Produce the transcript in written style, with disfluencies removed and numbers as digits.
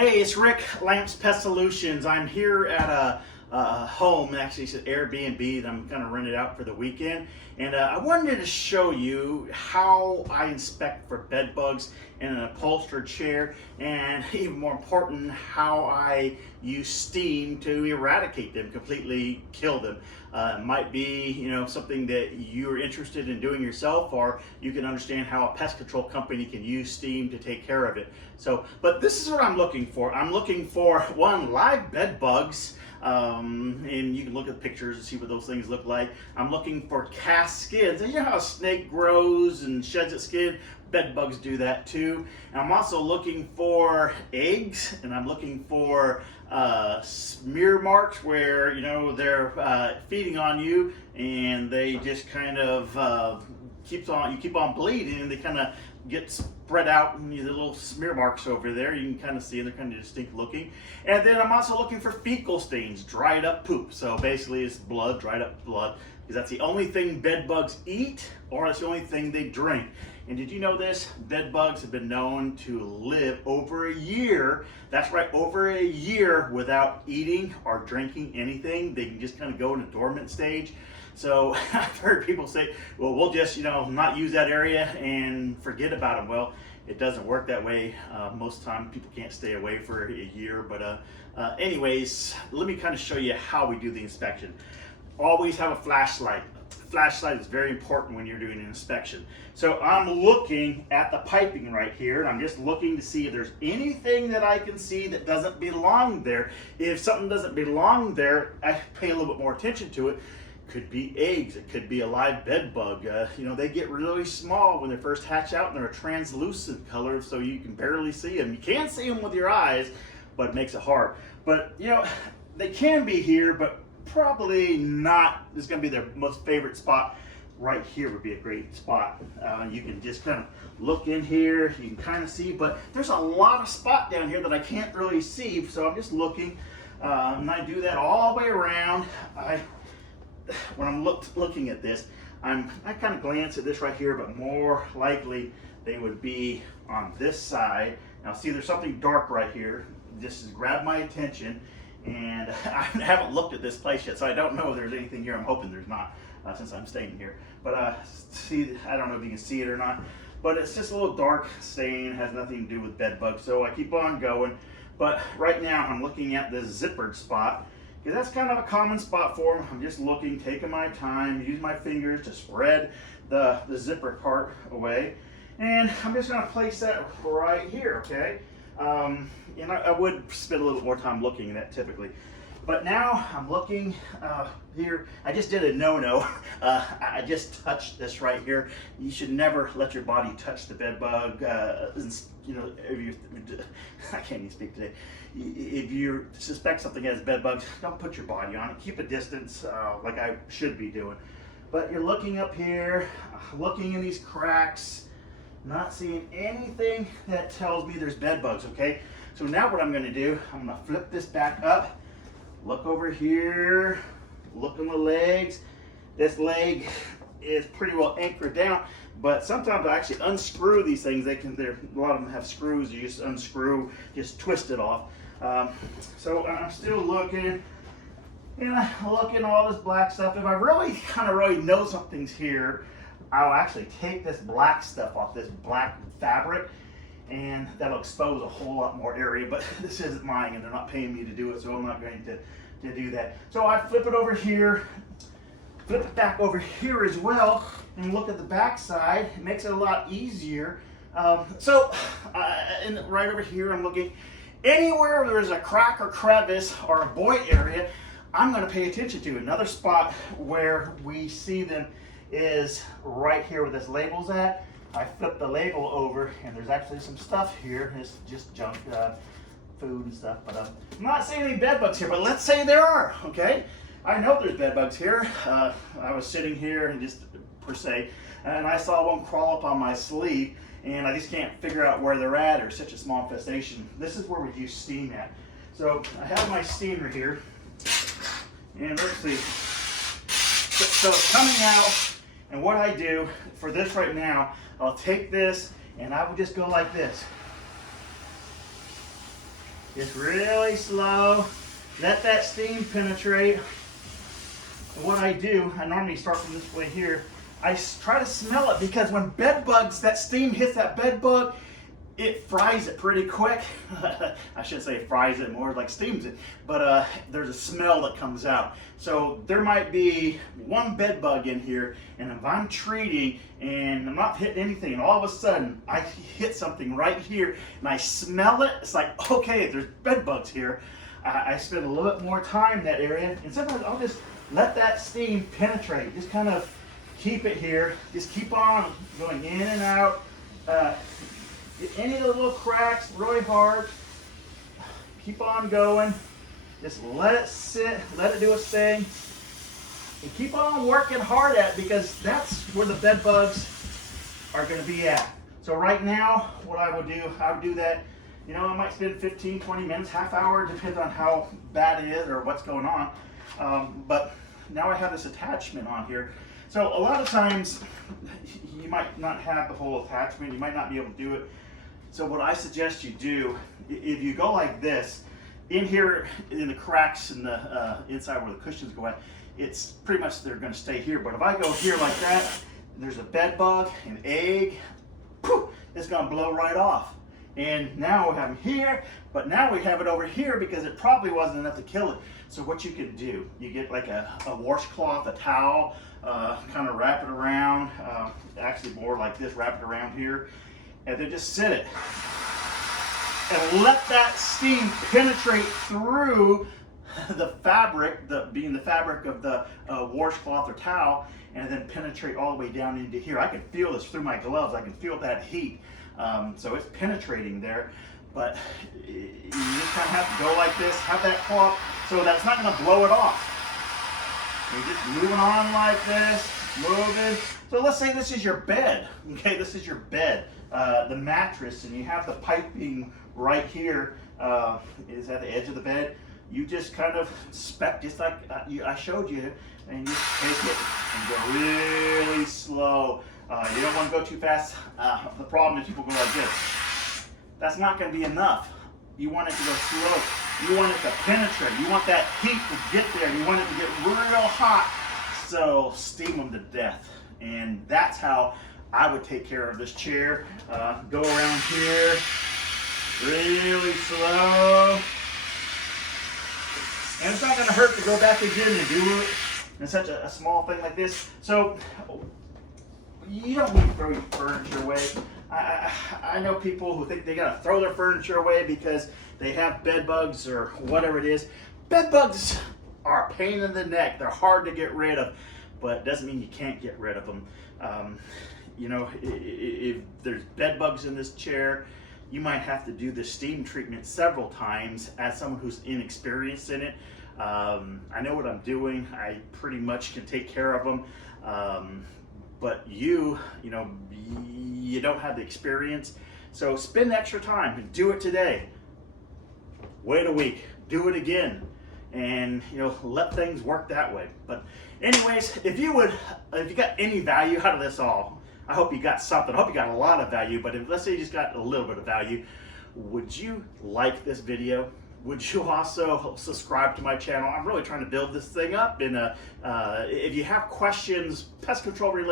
Hey, it's Rick, Lamps Pest Solutions. I'm here at a home, actually it's an Airbnb that I'm going to rent it out for the weekend. And I wanted to show you how I inspect for bed bugs in an upholstered chair, and even more important, how I use steam to eradicate them, completely kill them. It might be, something that you're interested in doing yourself, or you can understand how a pest control company can use steam to take care of it. So, but this is what I'm looking for. I'm looking for live bed bugs. And you can look at the pictures and see what those things look like. I'm looking for cast skins. And you know how a snake grows and sheds its skin? Bed bugs do that too. And I'm also looking for eggs, and I'm looking for smear marks where they're feeding on you, and they just kind of keep on bleeding, and they kind of get spread out in these little smear marks over there. You can kind of see they're kind of distinct looking. And then I'm also looking for fecal stains, dried up poop. So basically it's blood, dried up blood, because that's the only thing bed bugs eat, or it's the only thing they drink. And did you know this? Bed bugs have been known to live over a year. That's right, over a year without eating or drinking anything. They can just kind of go in a dormant stage. So I've heard people say, well, we'll just, not use that area and forget about them. Well, it doesn't work that way. Most of the time people can't stay away for a year. But anyways, let me kind of show you how we do the inspection. Always have a flashlight. Flashlight is very important when you're doing an inspection. So I'm looking at the piping right here, and I'm just looking to see if there's anything that I can see that doesn't belong there. If something doesn't belong there, I pay a little bit more attention to it. Could be eggs, it could be a live bed bug. They get really small when they first hatch out, and they're a translucent color, so you can barely see them. You can see them with your eyes, but it makes it hard. But they can be here, but probably not. This is going to be their most favorite spot. Right here would be a great spot. You can just kind of look in here, you can kind of see, but there's a lot of spot down here that I can't really see, so I'm just looking, and I do that all the way around. When I'm looking at this, I kind of glance at this right here, but more likely they would be on this side. Now see, there's something dark right here. This has grabbed my attention, and I haven't looked at this place yet, so I don't know if there's anything here. I'm hoping there's not, since I'm staying here. But see, I don't know if you can see it or not, but it's just a little dark stain. It has nothing to do with bed bugs, so I keep on going. But right now I'm looking at this zippered spot, because that's kind of a common spot for them. I'm just looking, taking my time, use my fingers to spread the zipper part away. And I'm just gonna place that right here, okay? I would spend a little more time looking at that typically. But now I'm looking here. I just did a no-no. I just touched this right here. You should never let your body touch the bed bug. I can't even speak today. If you suspect something has bed bugs, don't put your body on it. Keep a distance, like I should be doing. But you're looking up here, looking in these cracks, not seeing anything that tells me there's bed bugs, okay? So now what I'm gonna do, I'm gonna flip this back up, look over here, look on the legs. This leg is pretty well anchored down, but sometimes I actually unscrew these things. A lot of them have screws. You just unscrew, just twist it off. So I'm still looking, looking at all this black stuff. If I really know something's here, I'll actually take this black stuff off, this black fabric, and that'll expose a whole lot more area. But this isn't mine, and they're not paying me to do it, so I'm not going to do that. So I flip it over here, flip it back over here as well, and look at the back side. It makes it a lot easier. And right over here, I'm looking. Anywhere there's a crack or crevice or a void area, I'm going to pay attention to. Another spot where we see them is right here where this label's at. I flip the label over, and there's actually some stuff here. It's just junk, food and stuff. But I'm not seeing any bed bugs here, but let's say there are, okay? I know there's bed bugs here. I was sitting here and and I saw one crawl up on my sleeve, and I just can't figure out where they're at, or such a small infestation. This is where we use steam at. So I have my steamer here, and let's see. So it's coming out, and what I do for this right now, I'll take this and I will just go like this. Just really slow. Let that steam penetrate. And what I do, I normally start from this way here. I try to smell it because when bed bugs, that steam hits that bed bug, it fries it pretty quick. I should say fries it, more like steams it. But there's a smell that comes out. So there might be one bed bug in here, and if I'm treating and I'm not hitting anything, and all of a sudden I hit something right here and I smell it, it's like, okay, there's bed bugs here. I spend a little bit more time in that area, and sometimes I'll just let that steam penetrate. Just kind of keep it here. Just keep on going in and out. Any of the little cracks really hard, keep on going. Just let it sit, let it do its thing, and keep on working hard at it, because that's where the bed bugs are going to be at. So right now, what I would do that, you know, I might spend 15, 20 minutes, half hour, depends on how bad it is or what's going on. But now I have this attachment on here. So a lot of times, you might not have the whole attachment, you might not be able to do it. So what I suggest you do, if you go like this, in here, in the cracks in the inside where the cushions go at, it's pretty much they're going to stay here. But if I go here like that, and there's a bed bug, an egg, poof, it's going to blow right off. And now we have them here, but now we have it over here because it probably wasn't enough to kill it. So what you can do, you get like a washcloth, a towel, kind of wrap it around, actually more like this, wrap it around here, and then just sit it. And let that steam penetrate through the fabric, being the fabric of the washcloth or towel, and then penetrate all the way down into here. I can feel this through my gloves. I can feel that heat. So it's penetrating there, but you just kind of have to go like this, have that cloth, so that's not going to blow it off. You're just moving on like this, moving. So let's say this is your bed, okay? This is your bed, the mattress, and you have the piping right here, is at the edge of the bed. You just kind of just like I showed you, and you take it and go really slow. You don't want to go too fast. The problem is people go like this. That's not going to be enough. You want it to go slow. You want it to penetrate. You want that heat to get there. You want it to get real hot. So steam them to death. And that's how I would take care of this chair. Go around here really slow. And it's not going to hurt to go back again and do it in such a small thing like this. So you don't need to throw your furniture away. I know people who think they gotta throw their furniture away because they have bed bugs or whatever it is. Bed bugs are a pain in the neck. They're hard to get rid of, but it doesn't mean you can't get rid of them. You know, if there's bed bugs in this chair, you might have to do the steam treatment several times as someone who's inexperienced in it. I know what I'm doing. I pretty much can take care of them. But you know, you don't have the experience. So spend extra time and do it today. Wait a week, do it again. And you know, let things work that way. But anyways, if you got any value out of this all, I hope you got something. I hope you got a lot of value, but let's say you just got a little bit of value, would you like this video? Would you also subscribe to my channel? I'm really trying to build this thing up. And if you have questions, pest control related,